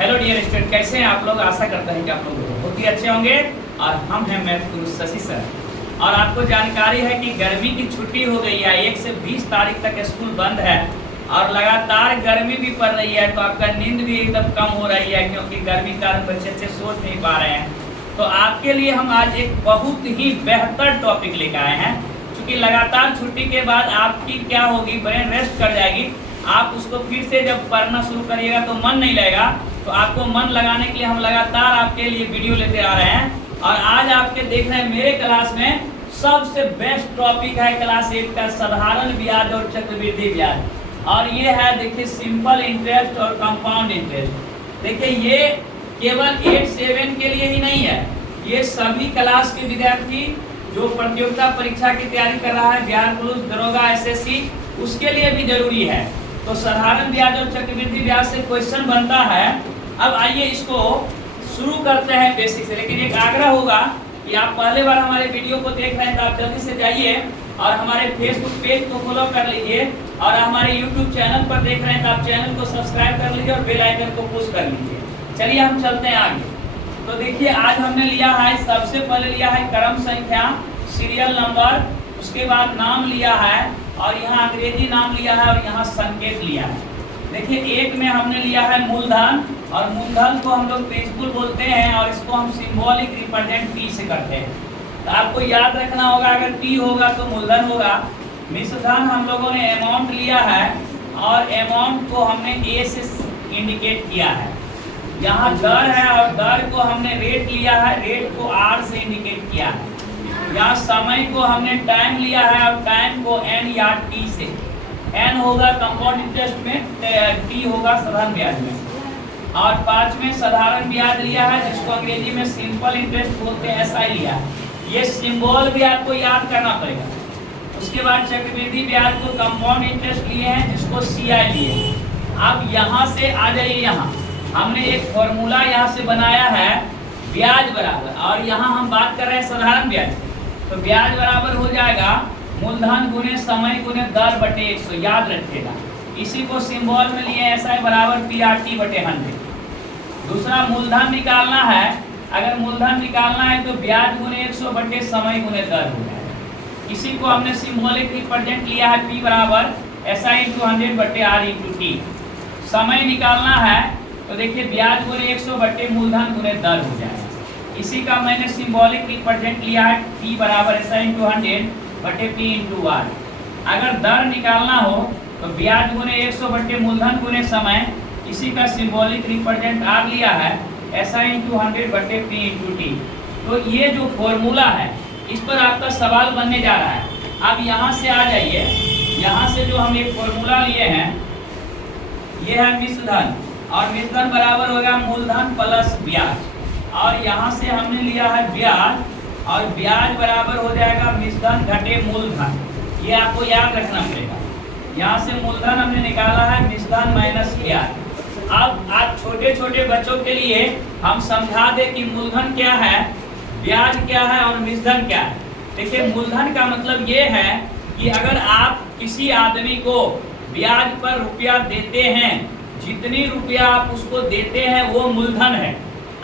Hello dear student, कैसे हैं आप लोग। आशा करते हैं कि आप लोग बहुत ही अच्छे होंगे। और हम हैं मैथ गुरु शशि सर। और आपको जानकारी है कि गर्मी की छुट्टी हो गई है, 1 से 20 तारीख तक स्कूल बंद है और लगातार गर्मी भी पड़ रही है, तो आपका नींद भी एकदम कम हो रही है क्योंकि गर्मी के कारण बच्चे अच्छे सोच नहीं पा रहे हैं। तो आपके लिए हम आज एक बहुत ही बेहतर टॉपिक लेकर आए हैं, क्योंकि लगातार छुट्टी के बाद आपकी क्या होगी, ब्रेन रेस्ट कर जाएगी। आप उसको फिर से जब पढ़ना शुरू करिएगा तो मन नहीं लगेगा। तो आपको मन लगाने के लिए हम लगातार आपके लिए वीडियो लेते आ रहे हैं। और आज आपके देख रहे हैं मेरे क्लास में सबसे बेस्ट टॉपिक है क्लास 8 का साधारण ब्याज और चक्रवृद्धि ब्याज। और ये है देखिए सिंपल इंटरेस्ट और कंपाउंड इंटरेस्ट। देखिए ये केवल 8-7 के लिए ही नहीं है, ये सभी क्लास के विद्यार्थी जो प्रतियोगिता परीक्षा की तैयारी कर रहा है, बिहार पुलिस, दरोगा, एसएससी, उसके लिए भी जरूरी है। तो साधारण ब्याज और चक्रवृद्धि ब्याज से क्वेश्चन बनता है। अब आइए इसको शुरू करते हैं बेसिक से, लेकिन एक आग्रह होगा कि आप पहले बार हमारे वीडियो को देख रहे हैं तो आप जल्दी से जाइए और हमारे फेसबुक पेज को फॉलो कर लीजिए, और हमारे यूट्यूब चैनल पर देख रहे हैं तो आप चैनल को सब्सक्राइब कर लीजिए और बेल आइकन को पुश कर लीजिए। चलिए हम चलते हैं आगे। तो देखिए आज हमने लिया है, सबसे पहले लिया है क्रम संख्या, सीरियल नंबर, उसके बाद नाम लिया है और यहाँ अंग्रेजी नाम लिया है और यहाँ संकेत लिया है। देखिए एक में हमने लिया है मूलधन, और मूलधन को हम लोग प्रिंसिपल बोलते हैं और इसको हम सिंबॉलिक रिप्रेजेंट P से करते हैं। तो आपको याद रखना होगा, अगर P होगा तो मूलधन होगा। मिश्रधन हम लोगों ने अमाउंट लिया है और अमाउंट को हमने A से इंडिकेट किया है। यहाँ दर है और दर को हमने रेट लिया है, रेट को R से इंडिकेट किया है। यहाँ समय को हमने टाइम लिया है और टाइम को N या T से। N होगा कंपाउंड इंटरेस्ट में, T होगा साधारण ब्याज में। और 5 में साधारण ब्याज लिया है जिसको अंग्रेजी में सिंपल इंटरेस्ट बोलते हैं, ऐसा ही लिया है। ये सिंबल भी आपको याद करना पड़ेगा। उसके बाद चक्रवृद्धि ब्याज को कंपाउंड इंटरेस्ट लिए हैं जिसको CI लिए। अब यहाँ से आ जाइए, यहाँ हमने एक फॉर्मूला यहाँ से बनाया है ब्याज बराबर, और यहाँ हम बात कर रहे हैं साधारण ब्याज। तो ब्याज बराबर हो जाएगा मूलधन गुने समय गुने दर बटे 100, याद रखिएगा। इसी को सिंबल में लिए SI बराबर PRT बटे 100। दूसरा मूलधन निकालना है, अगर मूलधन निकालना है तो ब्याज गुने 100 बटे समय गुने दर हो जाएगा। इसी को हमने सिंबॉलिक रिप्रेजेंट लिया है P बराबर SI × 100 बटे R × T। समय निकालना है तो देखिए ब्याज गुने 100 बटे मूलधन गुने दर हो जाएगा। इसी का मैंने सिंबॉलिक रिप्रेजेंट लिया है P बराबर SI × 100 बटे P × R। अगर दर निकालना हो तो ब्याज गुने 100 बटे मूलधन गुने समय, इसी का सिंबॉलिक रिप्रेजेंट R लिया है SI × 100 बटे P × T। तो ये जो फॉर्मूला है इस पर आपका सवाल बनने जा रहा है। अब यहाँ से आ जाइए, यहाँ से जो हम एक फॉर्मूला लिए हैं ये है मिश्रधन, और मिश्रधन बराबर होगा मूलधन प्लस ब्याज। और यहाँ से हमने लिया है ब्याज, और ब्याज बराबर हो जाएगा मिश्रधन घटे मूलधन। ये आपको याद रखना पड़ेगा। यहाँ से मूलधन हमने निकाला है मिश्रधन माइनस ब्याज। अब आज छोटे छोटे बच्चों के लिए हम समझा दें कि मूलधन क्या है, ब्याज क्या है और मिश्रधन क्या है। देखिए मूलधन का मतलब ये है कि अगर आप किसी आदमी को ब्याज पर रुपया देते हैं, जितनी रुपया आप उसको देते हैं वो मूलधन है।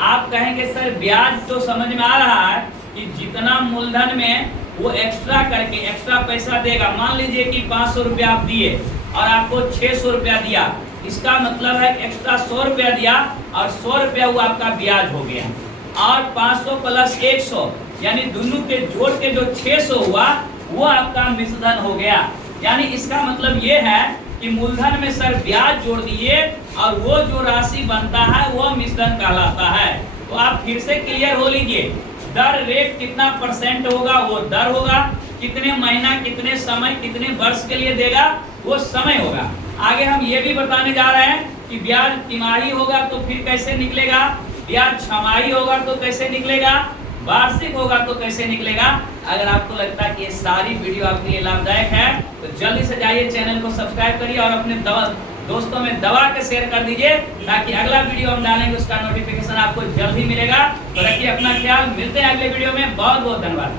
आप कहेंगे सर ब्याज तो समझ में आ रहा है कि जितना मूलधन में वो एक्स्ट्रा करके एक्स्ट्रा पैसा देगा। मान लीजिए कि 500 रुपया आप दिए और आपको 600 रुपया दिया, इसका मतलब है एक्स्ट्रा 100 रुपया दिया और 100 रुपया वो आपका ब्याज हो गया। और 500 प्लस 100 यानी दोनों के जोड़ के जो 600 हुआ वो आपका मिश्रधन हो गया। यानी इसका मतलब ये है कि मूलधन में सर ब्याज जोड़ दिए और वो जो राशि बनता है वो मिश्रधन कहलाता है। तो आप फिर से क्लियर हो लीजिए, दर रेट कितना % होगा वो दर होगा, कितने महीना कितने समय कितने वर्ष के लिए देगा वो समय होगा। आगे हम ये भी बताने जा रहे हैं कि ब्याज तिमाही होगा तो फिर कैसे निकलेगा, ब्याज छमाही होगा तो कैसे निकलेगा, वार्षिक होगा तो कैसे निकलेगा। अगर आपको लगता है कि ये सारी वीडियो आपके लिए लाभदायक है तो जल्दी से जाइए चैनल को सब्सक्राइब करिए और अपने दोस्तों में दबा के शेयर कर दीजिए, ताकि अगला वीडियो हम डालेंगे उसका नोटिफिकेशन आपको जल्द ही मिलेगा। तो रखिए अपना ख्याल, मिलते हैं अगले वीडियो में। बहुत बहुत धन्यवाद।